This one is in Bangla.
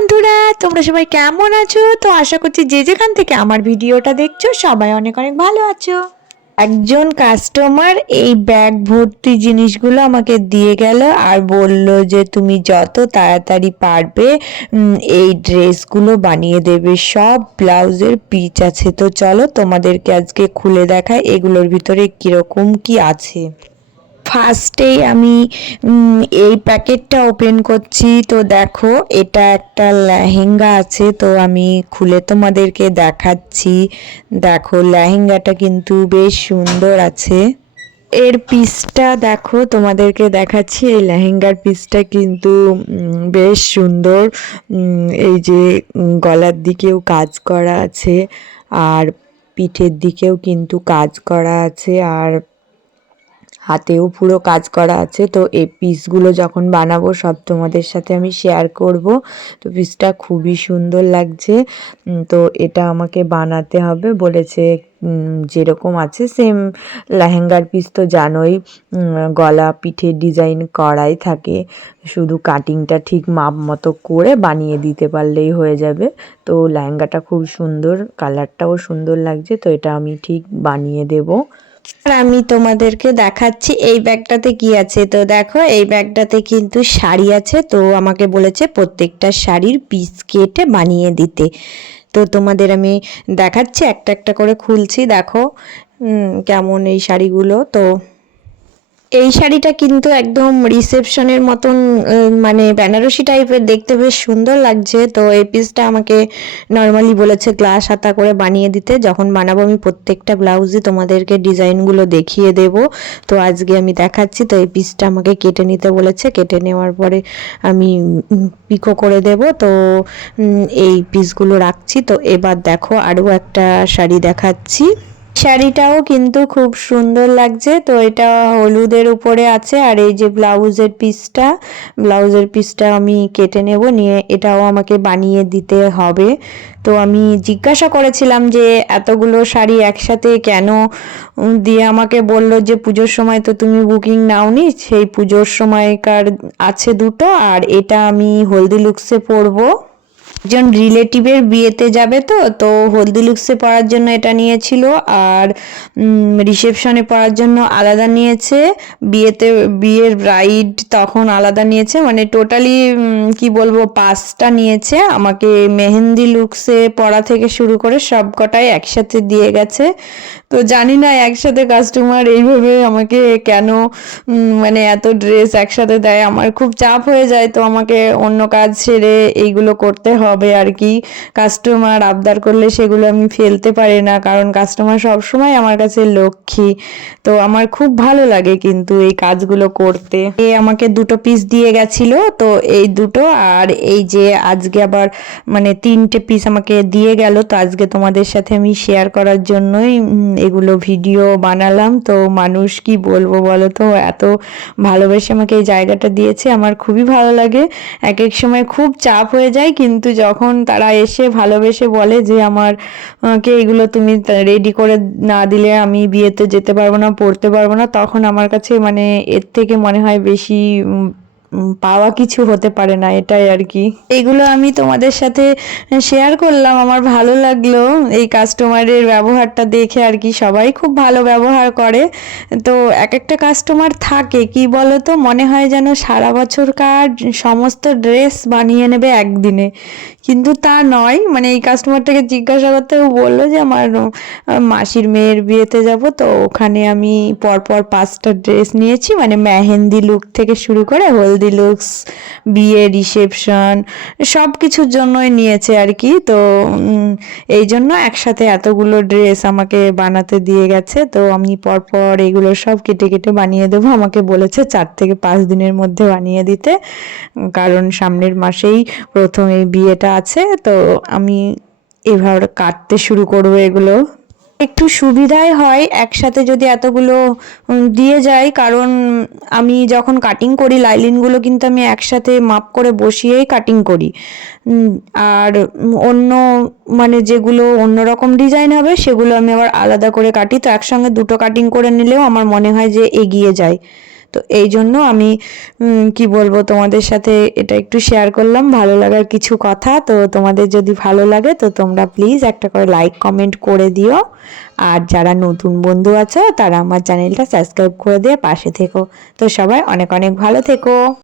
বন্ধুরা, তোমরা সবাই কেমন আছো? তো আশা করছি যে যেখান থেকে আমার ভিডিওটা দেখছো সবাই অনেক অনেক ভালো আছো। একজন কাস্টমার এই ব্যাগ ভর্তি জিনিসগুলো আমাকে দিয়ে গেল আর বলল যে তুমি যত তাড়াতাড়ি পারবে এই ড্রেসগুলো বানিয়ে দেবে। সব ব্লাউজের পিচ আছে, তো চলো তোমাদেরকে আজকে খুলে দেখাই এগুলোর ভিতরে কিরকম কি আছে। ফার্স্টেই আমি এই প্যাকেটটা ওপেন করছি। তো দেখো, এটা একটা লেহেঙ্গা আছে, তো আমি খুলে তোমাদেরকে দেখাচ্ছি। দেখো, লেহেঙ্গাটা কিন্তু বেশ সুন্দর আছে। এর পিসটা দেখো, তোমাদেরকে দেখাচ্ছি। এই লেহেঙ্গার পিসটা কিন্তু বেশ সুন্দর। এই যে গলার দিকেও কাজ করা আছে আর পিঠের দিকেও কিন্তু কাজ করা আছে আর হাতেও পুরো কাজ করা আছে। তো এই পিসগুলো যখন বানাবো সব তোমাদের সাথে আমি শেয়ার করব। তো পিসটা খুবই সুন্দর লাগছে। তো এটা আমাকে বানাতে হবে বলেছে। যেরকম আছে সেম লেহেঙ্গার পিস তো জানোই, গলা পিঠে ডিজাইন করাই থাকে, শুধু কাটিংটা ঠিক মাপ মতো করে বানিয়ে দিতে পারলেই হয়ে যাবে। তো লেহেঙ্গাটা খুব সুন্দর, কালারটাও সুন্দর লাগছে, তো এটা আমি ঠিক বানিয়ে দেবো। আর আমি তোমাদেরকে দেখাচ্ছি এই ব্যাগটাতে কি আছে। তো দেখো, এই ব্যাগটাতে কিন্তু শাড়ি আছে। তো আমাকে বলেছে প্রত্যেকটা শাড়ির পিস কেটে বানিয়ে দিতে। তো তোমাদের আমি দেখাচ্ছি, একটা একটা করে খুলছি। দেখো কেমন এই শাড়িগুলো। তো এই শাড়িটা কিন্তু একদম রিসেপশনের মতন, মানে বেনারসি টাইপের, দেখতে বেশ সুন্দর লাগছে। তো এই পিসটা আমাকে নর্মালি বলেছে গ্লাস হাতা করে বানিয়ে দিতে। যখন বানাবো আমি প্রত্যেকটা ব্লাউজে তোমাদেরকে ডিজাইনগুলো দেখিয়ে দেব। তো আজকে আমি দেখাচ্ছি। তো এই পিসটা আমাকে কেটে নিতে বলেছে, কেটে নেওয়ার পরে আমি পিকো করে দেব। তো এই পিসগুলো রাখছি। তো এবার দেখো, আরও একটা শাড়ি দেখাচ্ছি। শাড়িটাও কিন্তু খুব সুন্দর লাগছে। তো এটা হলুদের উপরে আছে আর এই যে ব্লাউজের পিসটা আমি কেটে নেব, নিয়ে এটাও আমাকে বানিয়ে দিতে হবে। তো আমি জিজ্ঞাসা করেছিলাম যে এতগুলো শাড়ি একসাথে কেন দিয়ে, আমাকে বলল যে পুজোর সময় তো তুমি বুকিং নাওনি, সেই পুজোর সময়কার আছে দুটো, আর এটা আমি হলদি লুকসে পরবো। একজন রিলেটিভের বিয়েতে যাবে, তো তো হলদি লুকসে পরার জন্য এটা নিয়েছিল আর রিসেপশনে পরার জন্য আলাদা নিয়েছে, বিয়ের ব্রাইড তখন আলাদা নিয়েছে। মানে টোটালি কি বলবো, 5টা নিয়েছে। আমাকে মেহেন্দি লুকসে পরা থেকে শুরু করে সব কটাই একসাথে দিয়ে গেছে। তো জানি না একসাথে কাস্টমার এইভাবে আমাকে কেন মানে এত ড্রেস একসাথে দেয়। আমার খুব চাপ হয়ে যায়, তো আমাকে অন্য কাজ ছেড়ে এইগুলো করতে হবে আর কি। কাস্টমার আবদার করলে সেগুলো আমি ফেলতে পারি না, কারণ কাস্টমার সবসময় আমার কাছে লক্ষ্মী। তো আমার খুব ভালো লাগে কিন্তু এই কাজগুলো করতে। এ আমাকে দুটো পিস দিয়ে গেছিল, তো এই দুটো আর এই যে আজকে আবার মানে 3টে পিস আমাকে দিয়ে গেল। তো আজকে তোমাদের সাথে আমি শেয়ার করার জন্যই এগুলো ভিডিও বানালাম। তো মানুষ কি বলবো বলো তো, এত ভালোবেসে আমাকে এই জায়গাটা দিয়েছে, আমার খুবই ভালো লাগে। এক এক সময় খুব চাপ হয়ে যায়, কিন্তু যখন তারা এসে ভালোবেসে বলে যে কে এগুলো তুমি রেডি করে না দিলে আমি বিয়েতে যেতে পারবো না, পড়তে পারবো না, তখন আমার কাছে মানে এর থেকে মনে হয় বেশি পাওয়া কিছু হতে পারে না, এটাই আর কি। এগুলো আমি তোমাদের সাথে শেয়ার করলাম, আমার ভালো লাগলো এই কাস্টমারের ব্যবহারটা দেখে আর কি। সবাই খুব ভালো ব্যবহার করে। তো এক একটা কাস্টমার থাকে কি বলো তো, মনে হয় যেন সারা বছরকার সমস্ত ড্রেস বানিয়ে নেবে একদিনে, কিন্তু তা নয়। মানে এই কাস্টমারটাকে জিজ্ঞাসা করতে বললো যে আমার মাসির মেয়ের বিয়েতে যাব, তো ওখানে আমি পরপর 5টা ড্রেস নিয়েছি, মানে মেহেন্দি লুক থেকে শুরু করে হলদি লুকস, বিয়ে, রিসেপশন, সব কিছুর জন্যই নিয়েছে আর কি। তো এই জন্য একসাথে এতগুলো ড্রেস আমাকে বানাতে দিয়ে গেছে। তো আমি পরপর এগুলো সব কেটে কেটে বানিয়ে দেবো। আমাকে বলেছে 4 থেকে 5 দিনের মধ্যে বানিয়ে দিতে, কারণ সামনের মাসেই প্রথম এই বিয়েটা আছে। তো আমি এভাবে কাটতে শুরু করবো এগুলো। একটু সুবিধাই হয় একসাথে যদি এতগুলো দিয়ে যাই, কারণ আমি যখন কাটিং করি লাইলিনগুলো কিন্তু আমি একসাথে মাপ করে বসিয়েই কাটিং করি। আর অন্য মানে যেগুলো অন্যরকম ডিজাইন হবে সেগুলো আমি আবার আলাদা করে কাটি। তো একসঙ্গে দুটো কাটিং করে নিলেও আমার মনে হয় যে এগিয়ে যায়। তো এই জন্য আমি কি বলবো তোমাদের সাথে এটা একটু শেয়ার করলাম, ভালো লাগার কিছু কথা। তো তোমাদের যদি ভালো লাগে তো তোমরা প্লিজ একটা করে লাইক কমেন্ট করে দিও, আর যারা নতুন বন্ধু আছো তারা আমার চ্যানেলটা সাবস্ক্রাইব করে দিয়ে পাশে থেকো। তো সবাই অনেক অনেক ভালো থেকো।